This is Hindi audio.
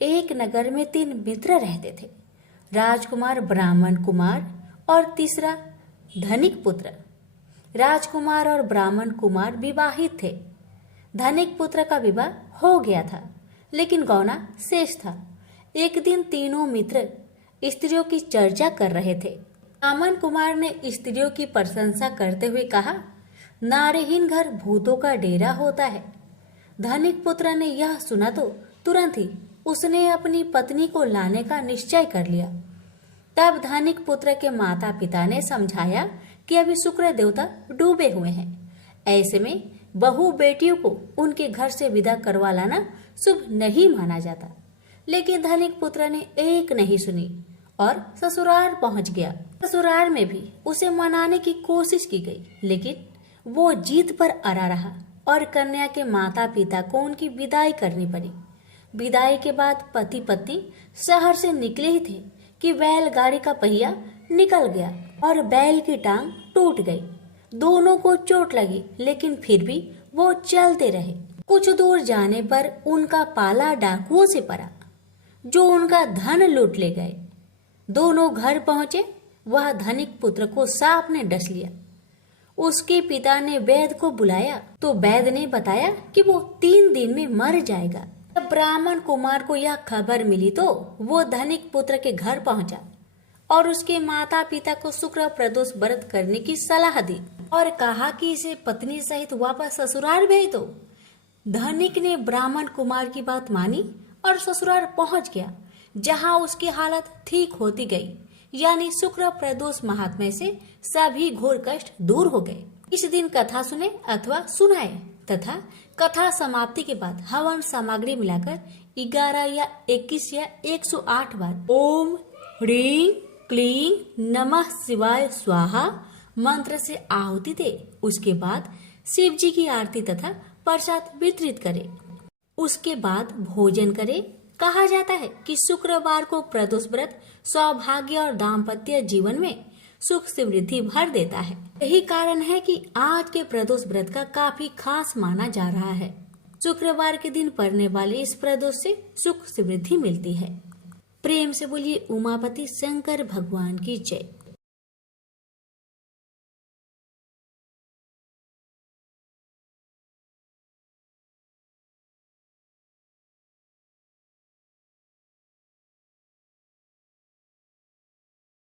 एक नगर में 3 मित्र रहते थे, राजकुमार, ब्राह्मण कुमार और तीसरा धनिक पुत्र। राजकुमार और ब्राह्मण कुमार विवाहित थे। धनिक पुत्र का विवाह हो गया था, लेकिन गौना शेष था। एक दिन तीनों मित्र स्त्रियों की चर्चा कर रहे थे। ब्राह्मण कुमार ने स्त्रियों की प्रशंसा करते हुए कहा, नारीहीन घर भूतों का डेरा होता है। धनिक पुत्र ने यह सुना तो तुरंत ही उसने अपनी पत्नी को लाने का निश्चय कर लिया। तब धनिक पुत्र के माता पिता ने समझाया कि अभी शुक्र देवता डूबे हुए हैं, ऐसे में बहू बेटियों को उनके घर से विदा करवा लाना शुभ नहीं माना जाता। लेकिन धनिक पुत्र ने एक नहीं सुनी और ससुराल पहुंच गया। ससुराल में भी उसे मनाने की कोशिश की गई, लेकिन वो जीत पर अड़ा रहा और कन्या के माता पिता को उनकी विदाई करनी पड़ी। विदाई के बाद पति पत्नी शहर से निकले ही थे कि बैलगाड़ी का पहिया निकल गया और बैल की टांग टूट गई। दोनों को चोट लगी, लेकिन फिर भी वो चलते रहे। कुछ दूर जाने पर उनका पाला डाकुओं से पड़ा, जो उनका धन लूट ले गए। दोनों घर पहुंचे। वह धनिक पुत्र को सांप ने डस लिया। उसके पिता ने वैद्य को बुलाया तो वैद्य ने बताया कि वो 3 दिन में मर जाएगा। जब ब्राह्मण कुमार को यह खबर मिली तो वो धनिक पुत्र के घर पहुंचा और उसके माता पिता को शुक्र प्रदोष व्रत करने की सलाह दी और कहा कि इसे पत्नी सहित वापस ससुराल भेज दो। धनिक ने ब्राह्मण कुमार की बात मानी और ससुराल पहुंच गया, जहां उसकी हालत ठीक होती गई, यानी शुक्र प्रदोष महात्म्य से सभी घोर कष्ट दूर हो गए। इस दिन कथा सुने अथवा सुनाए तथा कथा समाप्ति के बाद हवन सामग्री मिलाकर 11 या 21 या 108 बार ओम ह्रीं क्लीं नमः शिवाय स्वाहा मंत्र से आहुति दे। उसके बाद शिव जी की आरती तथा प्रसाद वितरित करे। उसके बाद भोजन करे। कहा जाता है कि शुक्रवार को प्रदोष व्रत सौभाग्य और दाम्पत्य जीवन में सुख समृद्धि भर देता है। यही कारण है कि आज के प्रदोष व्रत का काफी खास माना जा रहा है। शुक्रवार के दिन पड़ने वाले इस प्रदोष से सुख समृद्धि मिलती है। प्रेम से बोलिए उमापति शंकर भगवान की जय।